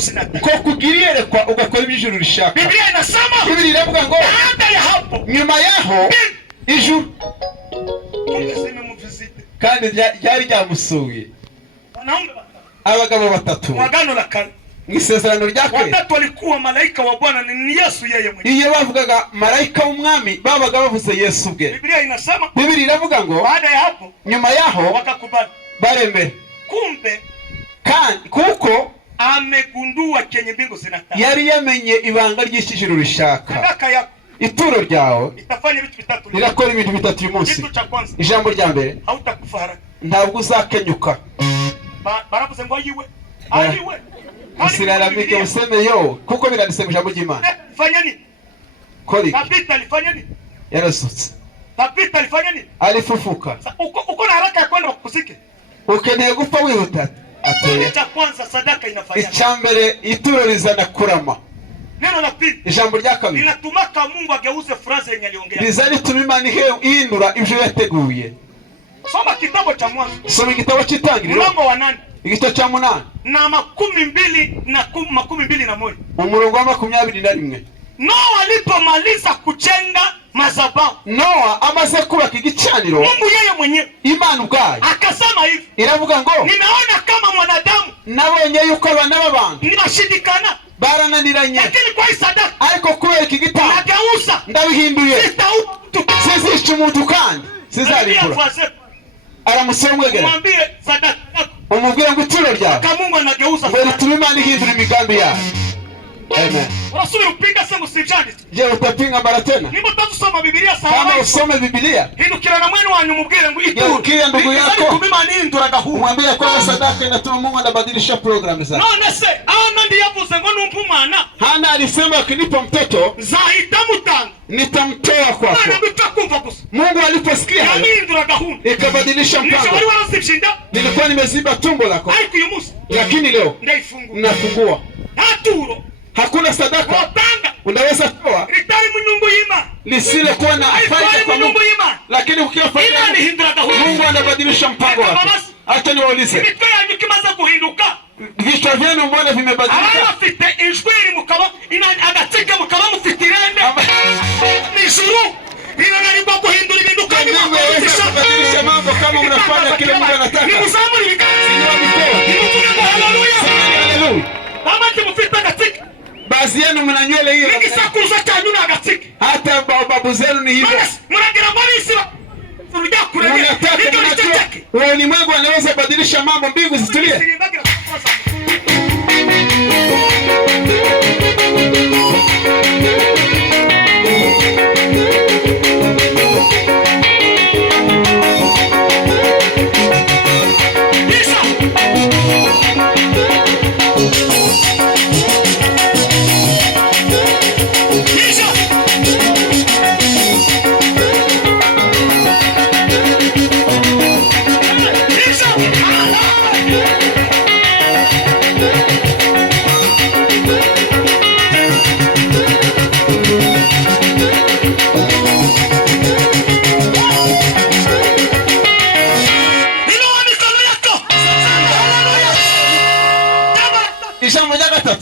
mbingu zinataka. Ko kugiriere kwa ugakora ibijuru rishaka. Biblia inasema, Biblia iravuga ngo baada ya hapo, nyuma yaho ijuru kandi ryari ryamusuye abagabo batatu mu Agano la Kale. Isezerano rya kera watatu walikuwa malaika wa Bwana, ni Yesu yeye mwenyewe. Iyo bavugaga malaika w'umwami babaga bavuze Yesu bwe. Biblia inasema, Biblia iravuga ngo baada ya hapo nyuma yaho wakakubali. Barembe. Kumbe kandi kuko amegundua kenye mbingu zinataka. Yari yamenye ibanga ry'ikijuru rishaka. Sadaka yako, ituro ryawe itafanya vitu vitatu. Rirakora ibintu bitatu uyu munsi. Kitu cha kwanza, ijambo rya mbere, hautakufa haraka. Ntabwo uzakenyuka. Baravuze ngo ayiwe ayiwe usiraramike useme yo kuko biranditse mu ijambo ry'Imana. Fanya nini? Kori Tabita alifanya nini? yarasutse. Tabita alifanya nini? Alifufuka. Uko na haraka ya kwenda kusike, ukeneye gupfa wihuta. Ateye cha kwanza, sadaka inafanya. Icyambere ituro rizana kurama. Neno la pili, ijambo rya kabiri, linatumaka Mungu ageuze phrase yenye aliongea. Rizani tumimana ihindura ibyo yateguye. Soma kitabu cha Mwanzo. Soma kitabu cy'Itangiriro mlango wa 8 igice cya 8 na 21. Umurongo wa 21. Noa alipomaliza kujenga madhabahu, Noa amaze kubaka igicaniro, Mungu yeye mwenyewe, Imana ubwayo akasema hivi, iravuga ngo nimeona kama mwanadamu nabonye yuko abana b'abantu nibashidikana barananiranye, lakini kwa sadaka ariko kubera iki gitabo nageuza ndabihinduye sizisha umuntu kandi sizarikura. Aramusomwegera mwambie sadaka umubwire ngo ituro ryawe kama Mungu anageuza ngo tume Imana ihindura imigambi yawe. Amen. Unasubiri upinga sema usijani. Je, utapinga mara tena? Nipo tutasoma Biblia sawa. Kama usome Biblia, hindukira na mwenu wanyu mubwire ngo ituro. Ukiya ndugu yako Imana ihinduraga hu. Mwambie kwa sadaka inatuma Mungu anabadilisha program zake. None se ana ndiye yavuze ngo numpa umwana. Hana alisema akinipa mtoto zahita mutanga, nitamtoa kwako. Mungu aliposikia ikabadilisha mpango. Nilikuwa nimeziba tumbo lako, lakini leo nafungua. Hakuna sadaka unaweza toa lisile kuwa na faida kwa Mungu, lakini ukiwa faida Mungu anabadilisha mpango wako. Acha niwaulize, vichwa vyenu mbona vimebadilika? Kubadilisha mambo kama unafanya kile Mungu anataka. Baadhi yenu mna nywele hiyo, hata babu zenu ni hivyo. Ulimwengu anaweza badilisha mambo, mbingu zitulie.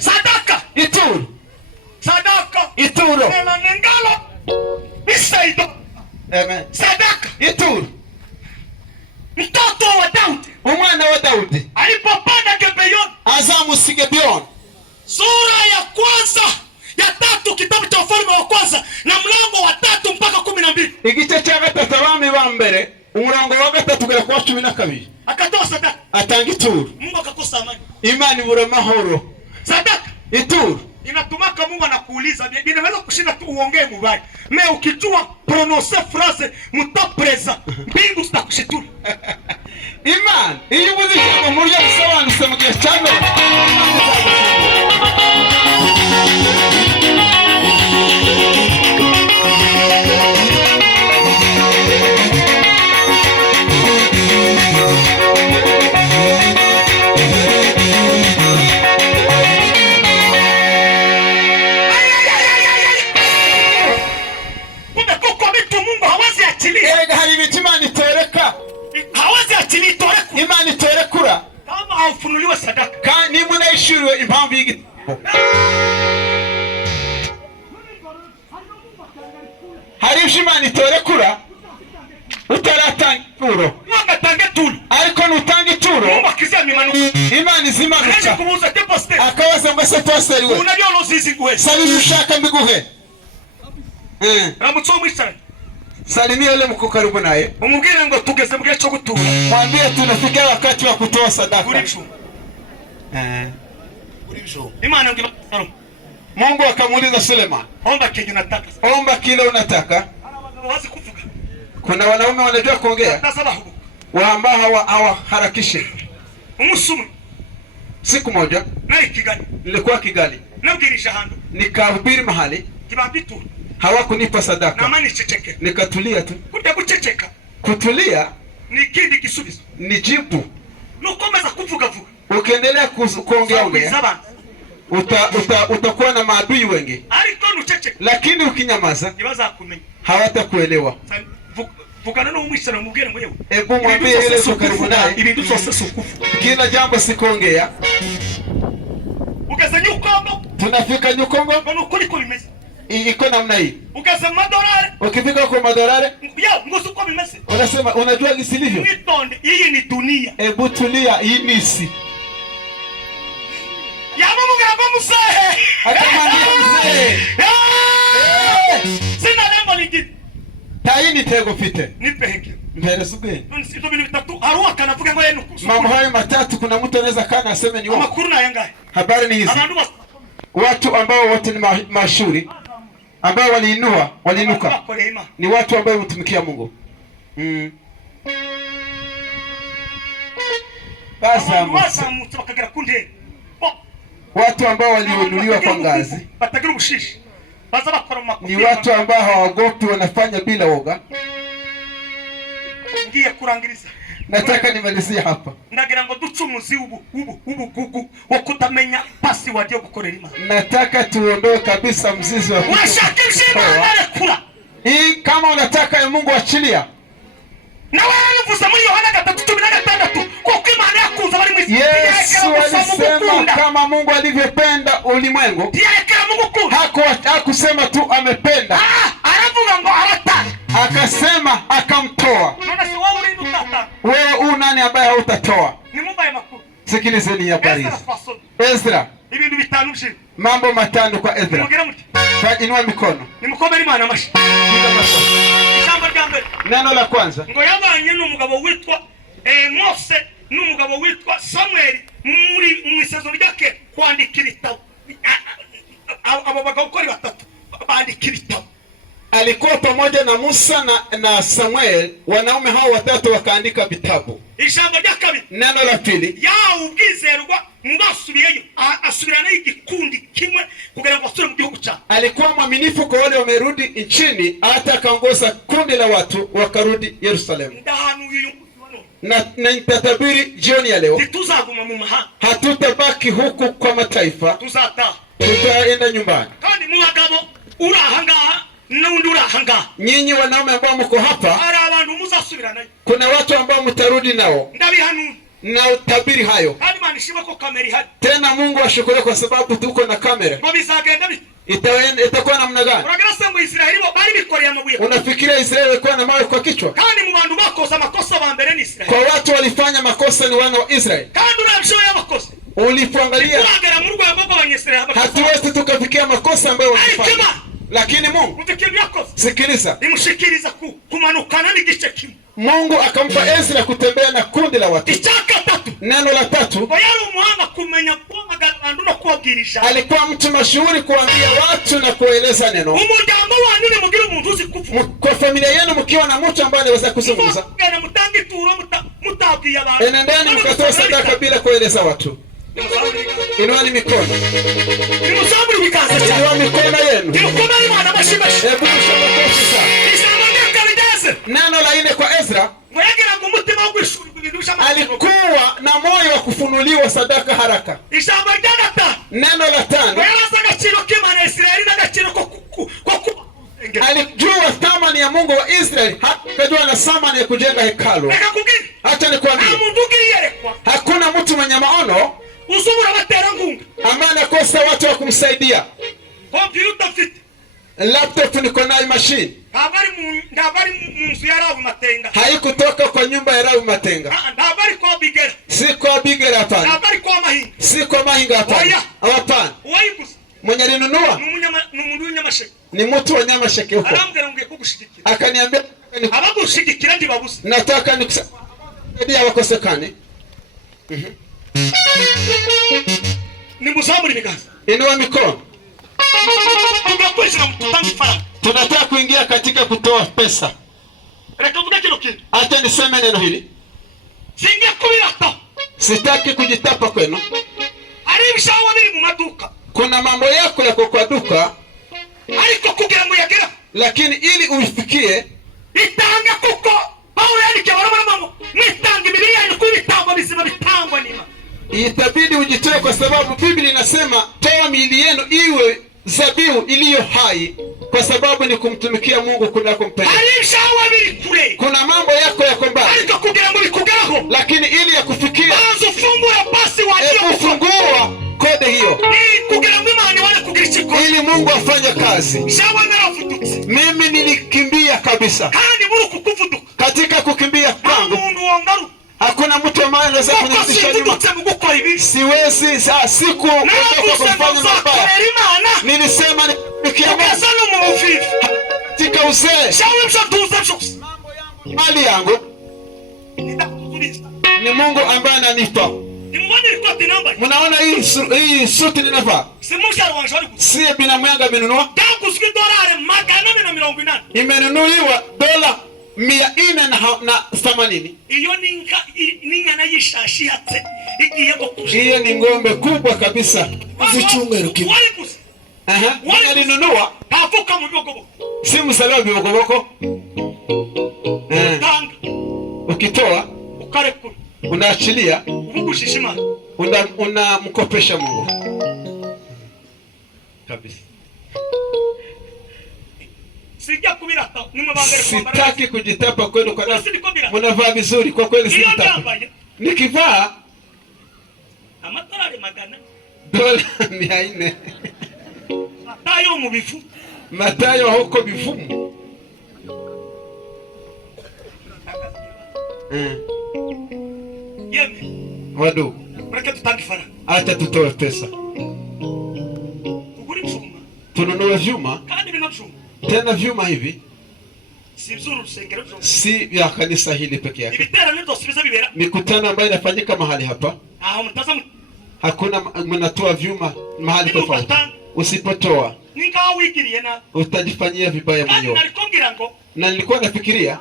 Sadaka ituro, sadaka ituro, nengalo bisaido. Amen. Sadaka ituro. Mtoto wa Daudi, umwana wa Daudi alipopanda Gibeoni, azamusi Gibeoni, sura ya kwanza ya 3 kitabu cha Wafalme wa kwanza na mlango wa 3 mpaka 12. Igice cha 3 abami ba mbere umurongo wa 3 kugera kwa 12. Akatoa sadaka, atanga ituro. Mungu akakosa amani, imani bure mahoro. Sadaka ituro inatumaka Mungu anakuuliza, binaweza kushinda tu uongee mubaya. Me ukijua prononcer phrase mutapreza, mbingu zitakushitura. Imani iyo ubuzisha mu buryo busobanutse mu gihe cya none. Imani itorekura kama haufunuliwe sadaka. Kani munaishuru impamvu y'igitabo. Hari ibyo Imana itorekura utaratanga ituro, ariko nutanga ituro Imana izimanuka akabaza ngo se pastor we saba ibyo ushaka mbiguhe. Salimia yule mko karibu naye, umubwire ngo tugeze mu gihe cyo gutura. Mwambie tunafika wakati wa kutoa sadaka. Imana ngiba Mungu akamuuliza Suleiman, omba kile unataka. Omba kile unataka. Kuna wanaume wanajua kuongea ambao hawaharakishi. Umusumu siku moja nilikuwa Kigali, nikahubiri mahali, hawakunipa sadaka, nikatulia tu. Kutulia ni jibu. Ukiendelea kuongea utakuwa na maadui wengi, lakini ukinyamaza hawatakuelewa. Ebu mwambie yule uko karibu naye, kila jambo sikuongea. Tunafika Nyukongo, iko namna hii. Ukifika kwa Madorare, unasema unajua gisilivyo. Hii ni dunia. Ebu tulia, hii ni isi. Sina lengo lingine. Taini tego fite. Nipe hekima. Mbele subiri. Ndio vile vitatu haruka kanavuga ngo yenu. Mambo hayo matatu kuna mtu anaweza kana aseme ni wao. Makuru na yanga. Habari ni hizi. Watu ambao wote ni ambao waliinuka. Ni watu ambao mtumikia Mungu. Basa mtakagera kunde. Watu ambao waliinuliwa kwa ngazi. Batagira ubushishi. Baza bakora makofi. Ni watu ambao hawagopi, wanafanya bila woga. Ngiye kurangiriza. Nataka nimalizie hapa. Ndagira ngo ducumuzi ubu wo kutamenya password yo gukorera Imana. Nataka tuondoe kabisa mzizi wa unashakisha Imana kula. Hii kama unataka Mungu achilia. Na wewe unavuza muri Yohana 3:16 kwa Imana yakuza bari mwisi. Yesu alisema kama Mungu alivyopenda ulimwengu. Hakusema tu amependa. Aravuga ngo aratanga. Akasema akamtoa. Wewe u nani ambaye hautatoa? Sikilizeni habari hizi. Ezra. Ibintu bitanu bishimwe. Mambo matano kwa Ezra. Inua mikono. Nimukomere Imana amashi. Ijambo rya mbere. Neno la kwanza. Ngo yabanye n'umugabo witwa Mose n'umugabo witwa Samuel muri mwisezo ryake kwandika ibitabo. Abo bagabo kuri batatu bandika ibitabo. Alikuwa pamoja na Musa na Samuel, wanaume hao watatu wakaandika vitabu. Ijambo rya kabiri. Neno la pili. Ya ubwizerwa ngasubiyeyo asubirana igikundi kimwe kugira ngo asubire mu gihugu cha. Alikuwa mwaminifu kwa wale wamerudi nchini, hata akaongoza kundi la watu wakarudi Yerusalemu. Na nitatabiri jioni ya leo, hatutabaki huku kwa mataifa, tutaenda nyumbani. Nyinyi wanaume ambao mko hapa, kuna watu ambao mtarudi nao. Na utabiri hayo. Tena Mungu ashukuriwe kwa sababu tuko na kamera. Itakuwa namna gani? Unafikiria Israeli ilikuwa na mawe kwa kichwa? Kwa watu walifanya makosa ni wana wa Israeli. Ulipoangalia, hatuwezi tukafikia makosa ambayo walifanya. Lakini Mungu, sikiliza, Mungu akampa Ezra kutembea na kundi la watu. Neno la tatu, alikuwa mtu mashuhuri kuambia watu na kueleza neno. Kwa familia yenu mkiwa na mtu ambaye anaweza kuzungumza, enendeni mkatoa sadaka bila kueleza watu. Inueni mikono. Inua mikono yenu. Hebu mshabakoshi sana. Neno la 4 kwa Ezra, alikuwa na moyo wa kufunuliwa sadaka haraka. Neno la 5, alijua thamani ya Mungu wa Israeli, hakujua na thamani ya kujenga hekalu. Acha nikwambie, hakuna mtu mwenye maono ama anakosa watu wa kumsaidia. Computer fit. Laptop niko nayo machine. Ndabari munzu ya Rawi Matenga. Haikutoka kwa nyumba ya Rawi Matenga. Ndabari kwa Bigera. Si kwa Bigera hapana. Ndabari kwa Mahinga. Si kwa Mahinga hapana. Hapana. Waibusa. Mwenye alinunua Numundu Nyamasheke. ni mtu wa Nyamasheke huko. Arambwira ngiye kugushigikira. Akaniambia abagushigikira ndi babuze. Nataka nikusaidia wakosekane. Nimuzamuri bigaza. Inua mikono. Tunataka kuingia katika kutoa pesa. Acha niseme neno hili. Sitaki kujitapa kwenu. Kuna mambo yako yako kwa duka, lakini ili uifikie itabidi ujitoe, kwa sababu Biblia inasema toa miili yenu iwe zabihu iliyo hai, kwa sababu ni kumtumikia Mungu kunako mpendeza. Kuna mambo yako yako mbali, lakini ili ya kufikia fungua kode hiyo ili Mungu afanye kazi. Mimi nilikimbia kabisa. Katika kukimbia kwangu hakuna mtu ambaye anaweza kunirudisha nyuma. Siwezi siku kufanya mabaya. Nilisema nitumikie Mungu katika uzee. Mali yangu ni Mungu ambaye ananipa. Mnaona hii suti ninavaa? Si binamu yangu amenunua. Imenunuliwa dola 480. Hiyo ni ngombe kubwa kabisa. Alinunua. Si msalaba bibogoboko. Ukitoa unaachilia, unamkopesha Mungu kabisa. Sitaki kujitapa kwenu kwa nafsi. Mnavaa vizuri kwa kweli, sitaki. Nikivaa dola 400. Matayo huko bifumu. Wadu, acha tutoe pesa. Tununue vyuma. Tena vyuma hivi si vya kanisa hili peke yake. Mikutano ambayo inafanyika mahali hapa, hakuna mnatoa vyuma mahali tofauti. Usipotoa utajifanyia vibaya mwenyewe. Na nilikuwa nafikiria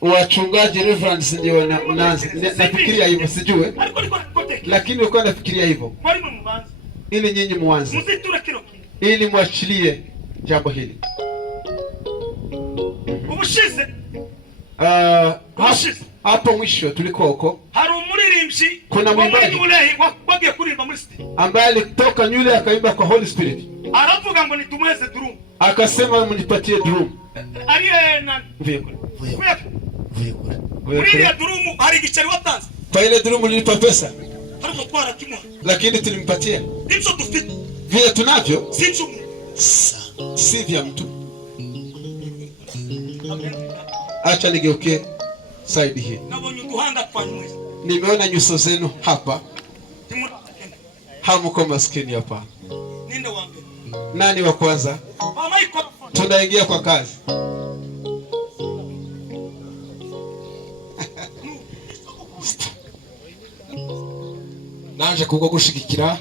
wachungaji reverends ndio nafikiria hivyo, sijue, lakini nilikuwa nafikiria hivyo ili nyinyi muanze, ili muachilie jambo hili. Hapo mwisho tulikuwa huko, kuna mwimbaji ambaye alitoka yule akaimba kwa Holy Spirit, akasema mnipatie drum. Kwa ile drum nilipa pesa, lakini tulimpatia vile tunavyo, si vya mtu. Acha nigeuke side hii. Nimeona nyuso zenu hapa, hamuko maskini hapa. Nani wa kwanza? Tunaingia kwa kazi. Naje kuko gushigikira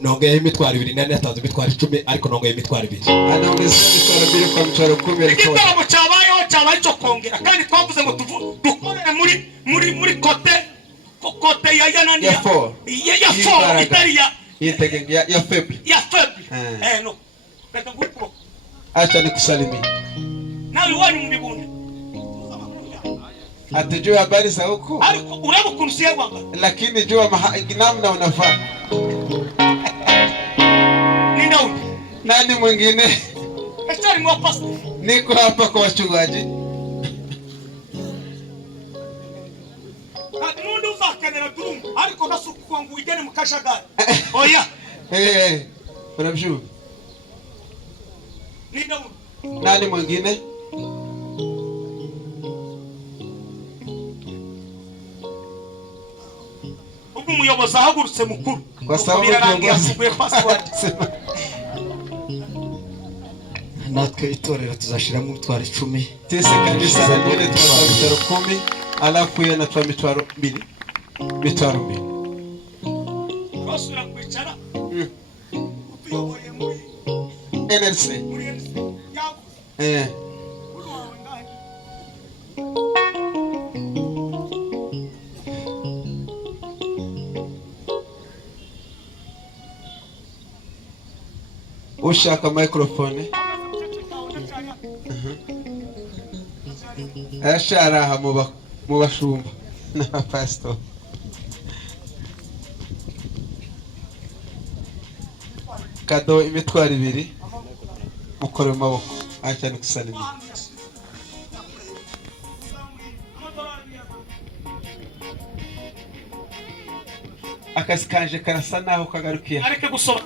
nongeye imitwaro 2 nane yatanze imitwaro 10 ariko nongeye imitwaro 2. Anaongeza imitwaro 2 kwa mtwaro 10 alikuwa. Igitaramo cyabayeho cyabaye cyo kongera, kandi twavuze ngo dukorere muri kote ya yanani ya 4 itari ya febi. No. Peka nguko. Acha nikusalimie. Nawe wani mbibuni. Atujua habari za huko. Urabo kunusia kwanga. Lakini jua namna unafaa. Nani mwingine? Niko hapa kwa wachungaji. ngo ugene mu kajagari oya unabyumva nina nani mwingine ubwo umuyobozi ahagurutse mukuru kwa sababu birarangiye asubuye password natwe itorero tuzashiramo imitwaro 10 tese kanisa la mbele tutatoa mitwaro 10 alafu yeye anatoa mitwaro 2 Rosura kwicara utuyoboye muri NLC ushaka microphone asharaha mu bashumba na pastor kado imitwaro 2 mukore mu maboko acyane kusalimia akazi kanje karasa naho kagarukiye areke gusoma